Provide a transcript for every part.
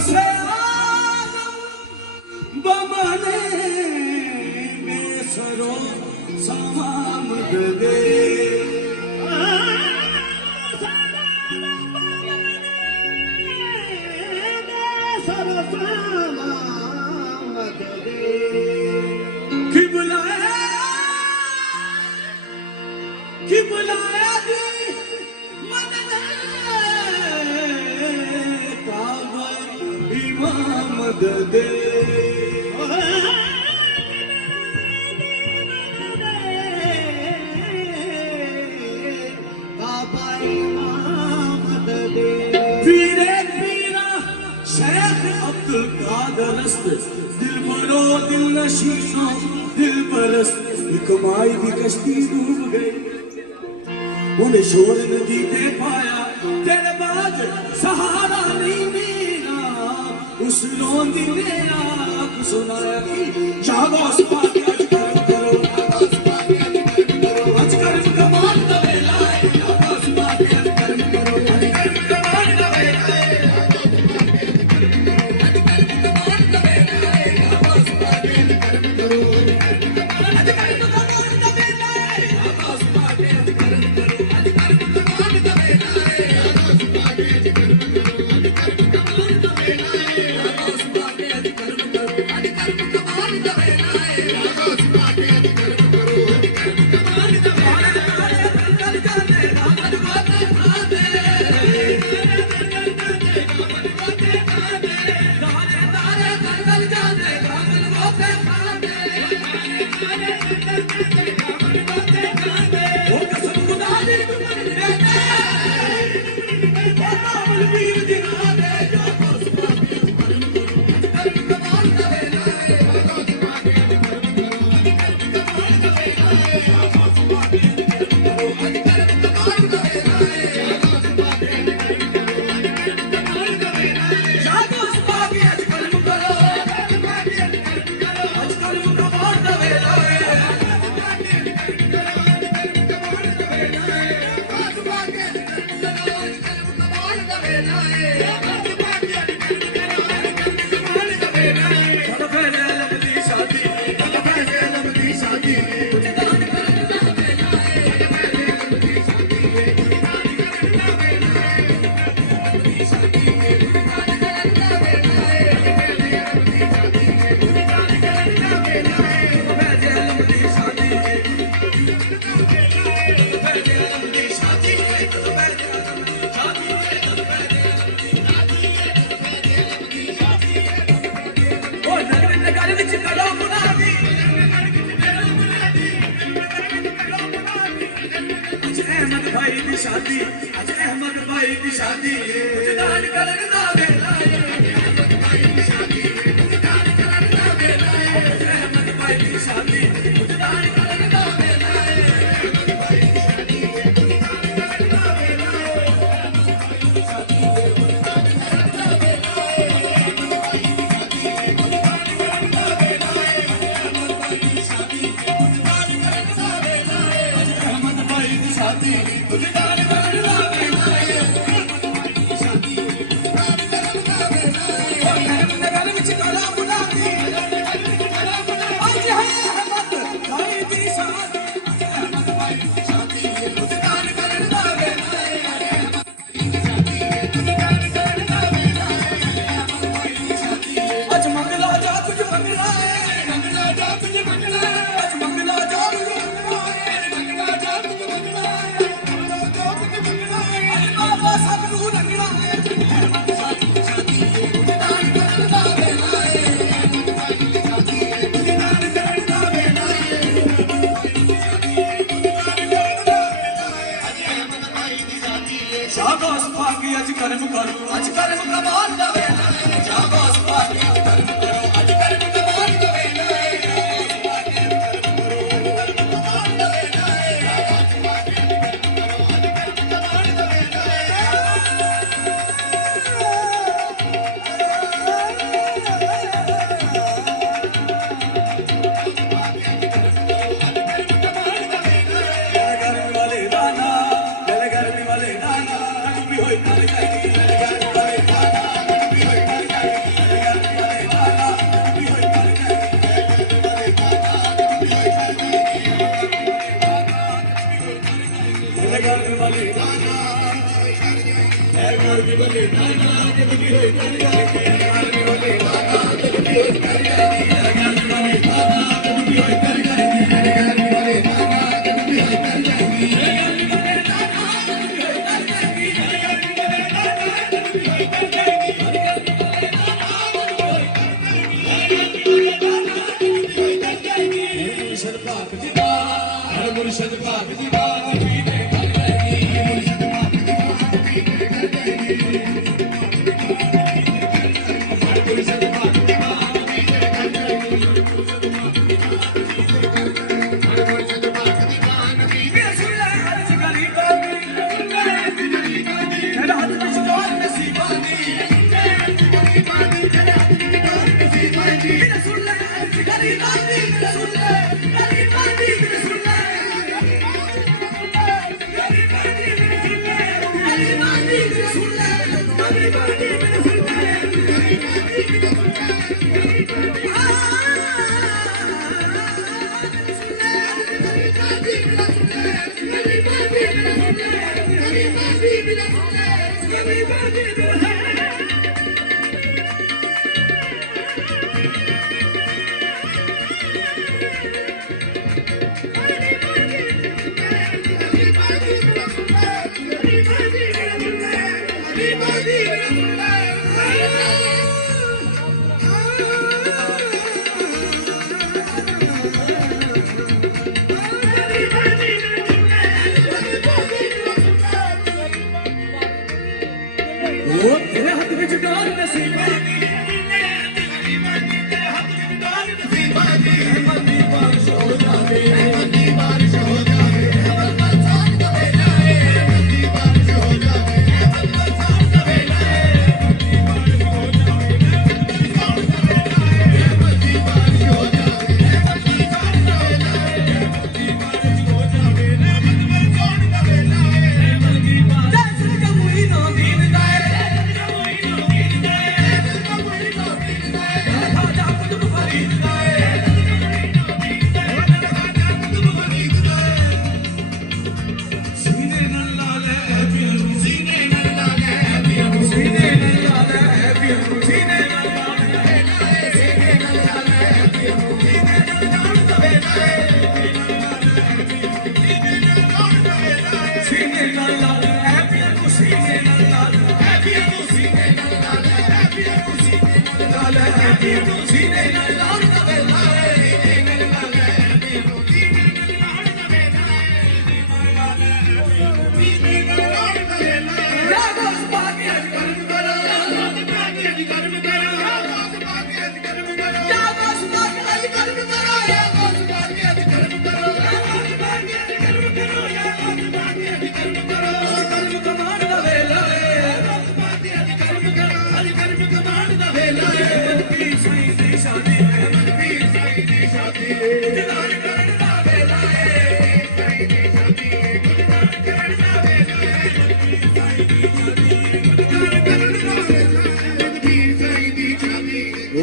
बसे आदम बमने बेसरो समामद दे कि बुलाया दी मदने काबा इमामद दे काबा इमामद दे पीरे पीरा शेख अब्दुल कादर अस्त दिल बरो दिल नशीनो दिल परस्त कमाई की कश्ती डूब गई उन्हें शोर नदी पे पाया तेरे बाद सहारा नहीं मिला उस रोंदी ने आप सुनाया कि जागो सुबह के आज कर्म करो आज कर्म कमाल का वेला है जागो सुबह के आज कर्म करो आज कर्म कमाल का वेला है शादी आज अहमद भाई की शादी दान करन दा वेला अहमद भाई की शादी दान करन दा वेला अहमद भाई की शादी दान करन दा वेला अहमद भाई की शादी दान करन दा वेला अहमद भाई की शादी शाबाश पाकी आज कर्म करो आज कर्म कमाल दा वेला शाबाश पाकी आज कर्म करो आज कर्म कमाल दा वेला गर्मी वाले दाना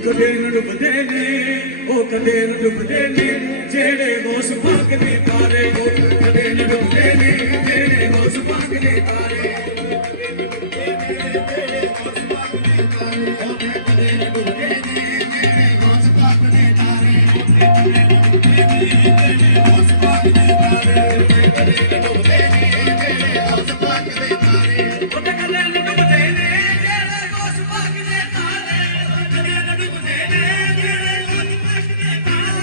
ਕਦੇ ਨ ਡੁੱਬਦੇ ਨੇ ਉਹ ਕਦੇ ਨ ਡੁੱਬਦੇ ਨੇ ਜਿਹੜੇ ਹੋਸ ਭਾਗ ਦੇ ਤਾਰੇ ਉਹ ਕਦੇ ਨ ਡੁੱਬਦੇ ਨੇ ਜਿਹੜੇ ਹੋਸ ਭਾਗ ਦੇ ਤਾਰੇ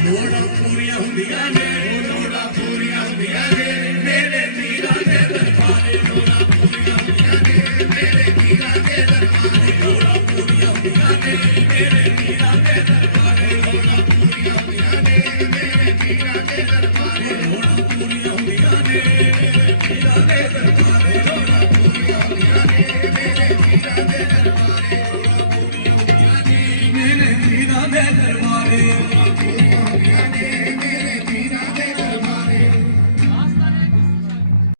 ਲੋੜਾਂ ਪੂਰੀਆਂ ਹੁੰਦੀਆਂ ਨੇ ਲੋੜਾਂ ਪੂਰੀਆਂ ਹੁੰਦੀਆਂ ਨੇ ਮੇਰੇ ਵੀਰਾਂ ਦੇ ਦਰਬਾਰੇ ਲੋੜਾਂ ਪੂਰੀਆਂ ਹੁੰਦੀਆਂ ਨੇ ਮੇਰੇ ਵੀਰਾਂ ਦੇ ਦਰਬਾਰੇ ਲੋੜਾਂ ਪੂਰੀਆਂ ਹੁੰਦੀਆਂ ਨੇ ਮੇਰੇ ਵੀਰਾਂ ਦੇ ਦਰਬਾਰੇ ਲੋੜਾਂ ਪੂਰੀਆਂ ਹੁੰਦੀਆਂ ਨੇ ਮੇਰੇ ਵੀਰਾਂ ਦੇ ਦਰਬਾਰੇ ਲੋੜਾਂ ਪੂਰੀਆਂ ਹੁੰਦੀਆਂ ਨੇ ਵੀਰਾਂ ਦੇ ਦਰਬਾਰੇ ਲੋੜਾਂ ਪੂਰੀਆਂ ਹੁੰਦੀਆਂ ਨੇ ਮੇਰੇ ਵੀਰਾਂ ਦੇ ਦਰਬਾਰੇ ਲੋੜਾਂ ਪੂਰੀਆਂ ਹੁੰਦੀਆਂ ਨੇ ਮੇਰੇ ਵੀਰਾਂ ਦੇ ਦਰਬਾਰੇ